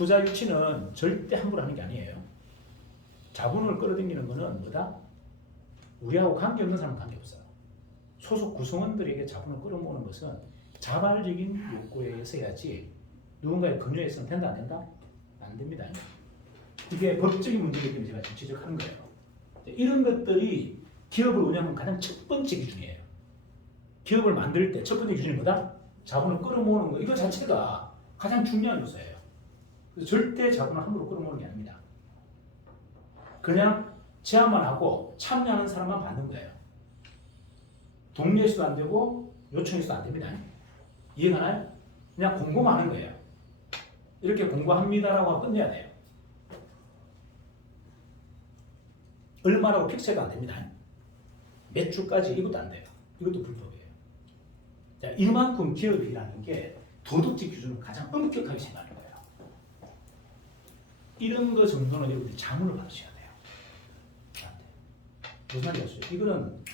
투자 유치는 절대 함부로 하는 게 아니에요. 자본을 끌어당기는 거는 뭐다? 우리하고 관계없는 사람은 관계없어요. 소속 구성원들에게 자본을 끌어모으는 것은 자발적인 욕구에 의해서 해야지 누군가의 권유에서는 된다 안 된다? 안 됩니다. 이게 법적인 문제이기 때문에 제가 지금 지적하는 거예요. 이런 것들이 기업을 운영하는 가장 첫 번째 기준이에요. 기업을 만들 때 첫 번째 기준이 뭐다? 자본을 끌어모으는 거. 이거 자체가 가장 중요한 요소예요. 그래서 절대 자본을 함부로 끌어모으는 게 아닙니다. 그냥 제안만 하고 참여하는 사람만 받는 거예요. 동료에서도 안 되고 요청에서도 안 됩니다. 이해가나요? 그냥 공고만 하는 거예요. 이렇게 공고합니다라고 하고 끝내야 돼요. 얼마라고 픽스가 안 됩니다. 몇 주까지 이것도 안 돼요. 이것도 불법이에요. 자, 이만큼 기업이라는 게 도덕적 기준을 가장 엄격하게 생각하는 거예요. 이런 거 정도는 여러분들이 자문을 받으셔야 돼요. 무슨 말인지 아시죠? 이거는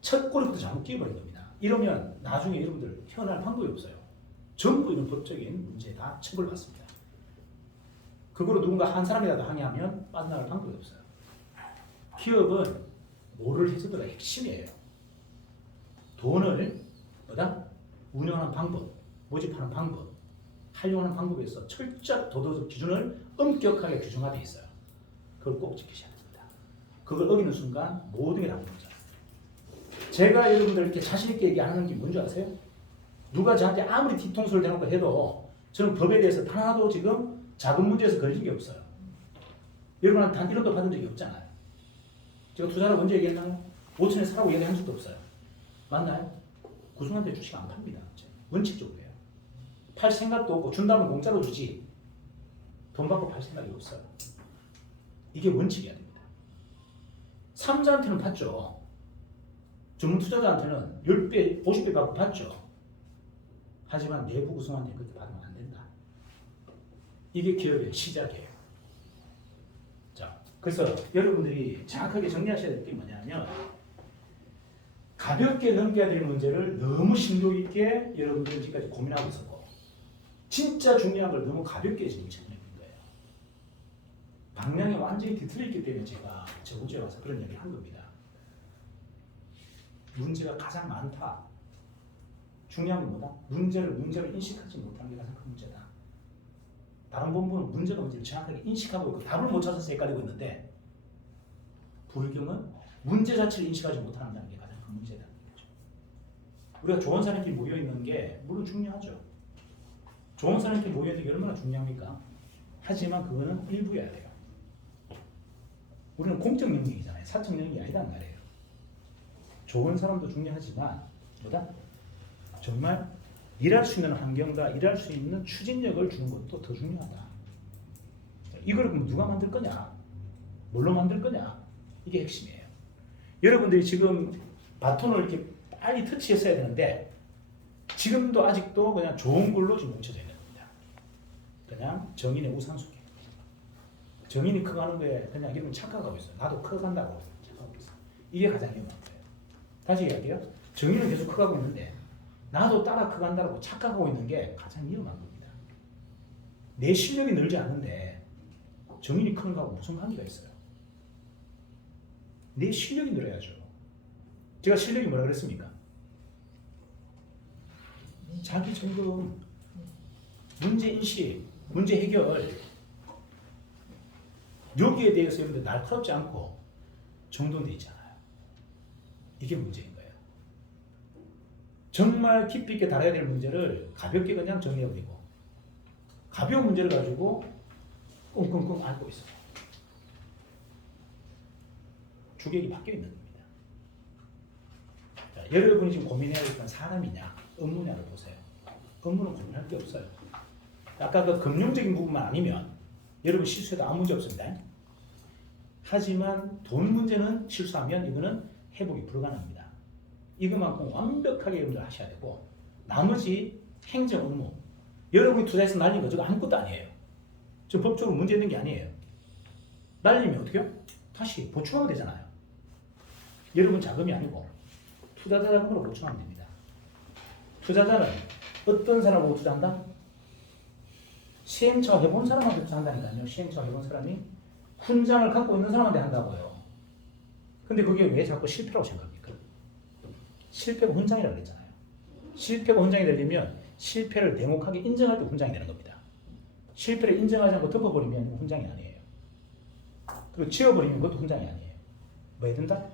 첫 꼬리부터 잘못 끼워버린 겁니다. 이러면 나중에 여러분들 태어날 방법이 없어요. 전부 이런 법적인 문제에 다 처벌을 받습니다. 그거로 누군가 한 사람이라도 항의하면 빠져나갈 방법이 없어요. 기업은 뭐를 해서도 핵심이에요. 돈을 뭐다? 운영하는 방법, 모집하는 방법, 활용하는 방법에서 철저한 도덕적 기준을 엄격하게 규정화되어 있어요. 그걸 꼭 지키셔야 됩니다. 그걸 어기는 순간 모든 게 나쁘잖아요. 제가 여러분들 이렇게 자신있게 얘기하는 게 뭔지 아세요? 누가 저한테 아무리 뒤통수를 대놓고 해도 저는 법에 대해서 단 하나도 지금 자금 문제에서 걸린 게 없어요. 여러분한테 단 1원도 받은 적이 없잖아요. 제가 투자를 언제 얘기했나요? 5천에 사라고 얘기한 적도 없어요. 맞나요? 구성한테 주식 안 팝니다. 원칙적으로요. 팔 생각도 없고 준다면 공짜로 주지 돈 받고 팔 생각이 없어요. 이게 원칙이어야 됩니다. 3자한테는 받죠. 전문 투자자한테는 10배, 50배 받고 받죠. 하지만 내부 구성한테 그렇게 받으면 안 된다. 이게 기업의 시작이에요. 자, 그래서 여러분들이 정확하게 정리하셔야 될 게 뭐냐면 가볍게 넘겨야 될 문제를 너무 심도 있게 여러분들이 지금까지 고민하고 있었고 진짜 중요한 걸 너무 가볍게 지금 정리해 본 거예요. 방향이 완전히 뒤틀려 있기 때문에 제가 저번 주에 와서 그런 얘기를 한 겁니다. 문제가 가장 많다. 중요한 건 뭐다? 문제를 인식하지 못하는 게 가장 큰 문제다. 다른 본부는 문제가 뭔지를 정확하게 인식하고 있고 답을 못 찾아서 헷갈리고 있는데 불경은 문제 자체를 인식하지 못한다는 게 가장 큰 문제다. 우리가 좋은 사람끼리 모여있는 게 물론 중요하죠. 좋은 사람끼리 모여있는 게 얼마나 중요합니까? 하지만 그거는 일부여야 돼요. 우리는 공적 영역이잖아요. 사적 영역이 아니란 말이에요. 좋은 사람도 중요하지만 뭐다? 정말 일할 수 있는 환경과 일할 수 있는 추진력을 주는 것도 더 중요하다. 이걸 그럼 누가 만들 거냐? 뭘로 만들 거냐? 이게 핵심이에요. 여러분들이 지금 바톤을 이렇게 빨리 터치했어야 되는데 지금도 아직도 그냥 좋은 걸로 지금 뭉쳐져 있는 겁니다. 그냥 정인의 우상숭배. 정인이 커가는 거에 그냥 여러분 착각하고 있어요. 나도 커간다고 착각하고 있어요. 이게 가장 위험한 거예요. 다시 이야기해요. 정인은 계속 커가고 있는데 나도 따라 커간다고 착각하고 있는 게 가장 위험한 겁니다. 내 실력이 늘지 않는데 정인이 크는 거하고 무슨 관계가 있어요? 내 실력이 늘어야죠. 제가 실력이 뭐라 그랬습니까? 자기 점검, 문제 인식, 문제 해결 여기에 대해서 여러분들 날카롭지 않고 정돈돼 있잖아요. 이게 문제인 거예요. 정말 깊이 있게 다뤄야 될 문제를 가볍게 그냥 정리해버리고 가벼운 문제를 가지고 끙끙끙 앓고 있어요. 주객이 바뀌어 있는 겁니다. 자, 여러분이 지금 고민해야 될 건 사람이냐 업무냐를 보세요. 업무는 고민할 게 없어요. 아까 그 금융적인 부분만 아니면 여러분 실수해도 아무 문제 없습니다. 하지만 돈 문제는 실수하면 이거는 회복이 불가능합니다. 이것만큼 완벽하게 여러분들 하셔야 되고 나머지 행정 업무 여러분이 투자해서 날린 거 저거 아무것도 아니에요. 저 법적으로 문제 있는 게 아니에요. 날리면 어떻게요? 다시 보충하면 되잖아요. 여러분 자금이 아니고 투자자 자금으로 보충하면 됩니다. 투자자는 어떤 사람하고 투자한다? 시행착오 해본 사람한테 한다니까요. 시행착오 해본 사람이 훈장을 갖고 있는 사람한테 한다고요. 근데 그게 왜 자꾸 실패라고 생각합니까? 실패가 훈장이라고 그랬잖아요. 실패가 훈장이 되려면 실패를 냉혹하게 인정할 때 훈장이 되는 겁니다. 실패를 인정하지 않고 덮어버리면 훈장이 아니에요. 그리고 지워버리면 그것도 훈장이 아니에요. 뭐 해야 된다?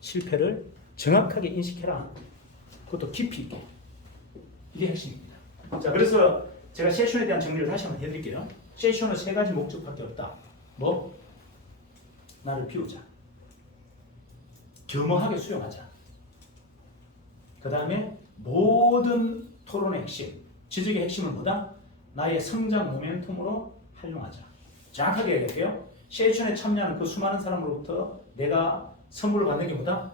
실패를 정확하게 인식해라. 그것도 깊이 있게. 이게 핵심입니다. 자, 그래서 제가 세션에 대한 정리를 다시 한번 해드릴게요. 세션은 세 가지 목적밖에 없다. 뭐? 나를 비우자. 겸허하게 수용하자. 그 다음에 모든 토론의 핵심, 지적의 핵심은 뭐다? 나의 성장 모멘텀으로 활용하자. 정확하게 얘기할게요. 세션에 참여하는 그 수많은 사람으로부터 내가 선물을 받는 게 뭐다?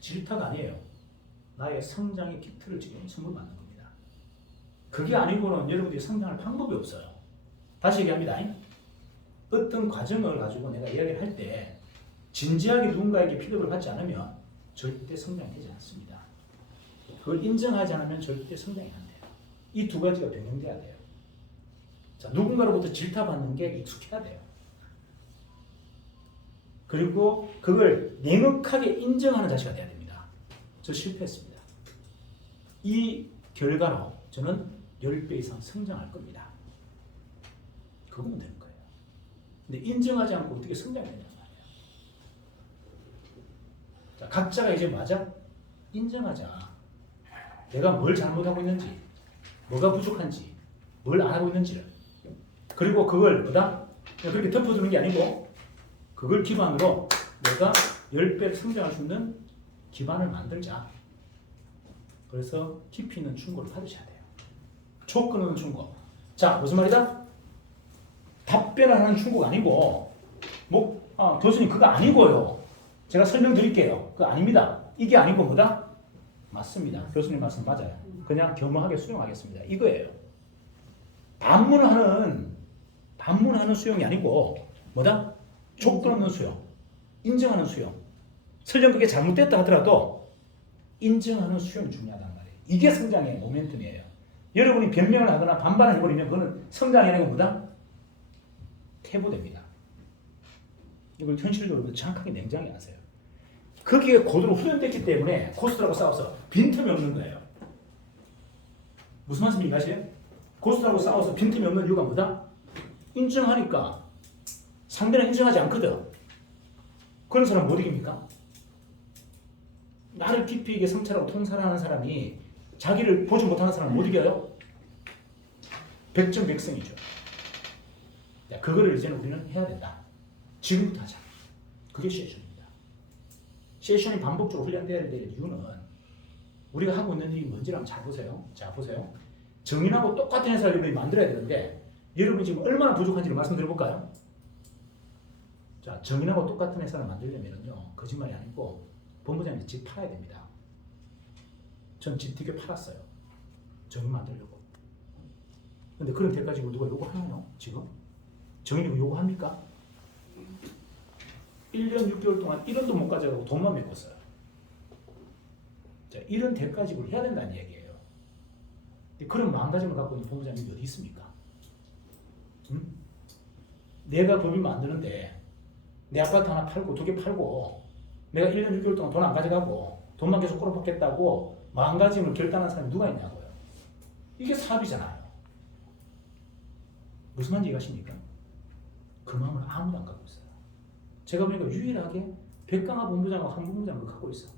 질타가 아니에요. 나의 성장의 기틀을 지금 선물 받는 겁니다. 그게 아니고는 여러분들이 성장할 방법이 없어요. 다시 얘기합니다. 어떤 과정을 가지고 내가 이야기를 할 때 진지하게 누군가에게 피드백을 받지 않으면 절대 성장이 되지 않습니다. 그걸 인정하지 않으면 절대 성장이 안 돼요. 이 두 가지가 병행돼야 돼요. 자, 누군가로부터 질타받는 게 익숙해야 돼요. 그리고 그걸 냉혹하게 인정하는 자세가 돼야 됩니다. 저 실패했습니다. 이 결과로 저는 10배 이상 성장할 겁니다. 그거면 되는 거예요. 근데 인정하지 않고 어떻게 성장이 되냐 말이에요. 자, 각자가 이제 맞아? 인정하자. 내가 뭘 잘못하고 있는지, 뭐가 부족한지, 뭘 안 하고 있는지를. 그리고 그걸 뭐다? 그냥 그렇게 덮어두는 게 아니고 그걸 기반으로 내가 10배 성장할 수 있는 기반을 만들자. 그래서 깊이 있는 충고를 받으셔야 돼요. 조건 없는 충고. 자, 무슨 말이다? 답변을 하는 충고가 아니고 교수님 그거 아니고요. 제가 설명드릴게요. 그거 아닙니다. 이게 아니고 뭐다? 맞습니다. 교수님 말씀 맞아요. 그냥 겸허하게 수용하겠습니다. 이거예요. 반문하는 수용이 아니고 뭐다? 조건 없는 수용. 인정하는 수용. 설령 그게 잘못됐다 하더라도 인정하는 수용이 중요하단 말이에요. 이게 성장의 모멘텀이에요. 여러분이 변명을 하거나 반발을 해버리면 그거는 성장이 아니고 뭐다? 퇴보됩니다. 이걸 현실적으로 정확하게 냉정히 하세요. 거기에 고도로 후련됐기 때문에 고수들하고 싸워서 빈틈이 없는 거예요. 무슨 말씀인지 아세요? 고수들하고 싸워서 빈틈이 없는 이유가 뭐다? 인정하니까 상대는 인정하지 않거든. 그런 사람 못 이깁니까? 나를 깊이 있게 성찰하고 통찰하는 사람이 자기를 보지 못하는 사람을 못 이겨요? 백전백승이죠. 그거를 이제는 우리는 해야 된다. 지금부터 하자. 그게 세션입니다. 세션이 반복적으로 훈련돼야 될 이유는 우리가 하고 있는 일이 뭔지를 한번 잘 보세요. 자, 보세요. 정인하고 똑같은 회사를 여러분이 만들어야 되는데 여러분이 지금 얼마나 부족한지를 말씀드려볼까요? 자, 정인하고 똑같은 회사를 만들려면요, 거짓말이 아니고 본부장님 집 팔아야 됩니다. 전 집 되게 팔았어요. 정인 만들려고. 근데 그런 데까지 누가 요구하나요? 지금? 정인이 요구합니까? 1년 6개월 동안 1원도 못 가져가고 돈만 메꿨어요. 자, 이런 데까지 그걸 해야 된다는 얘기예요. 그런 마음가짐을 갖고 있는 본부장님이 어디 있습니까? 응? 내가 법인 만드는데 내 아파트 하나 팔고 2개 팔고 내가 1년 6개월 동안 돈 안 가져가고 돈만 계속 꼬라박겠다고 마음가짐을 결단한 사람이 누가 있냐고요. 이게 사업이잖아요. 무슨 말인지 이해하십니까? 그 마음을 아무도 안 갖고 있어요. 제가 보니까 유일하게 백강하 본부장하고 한 본부장을 갖고 있어요.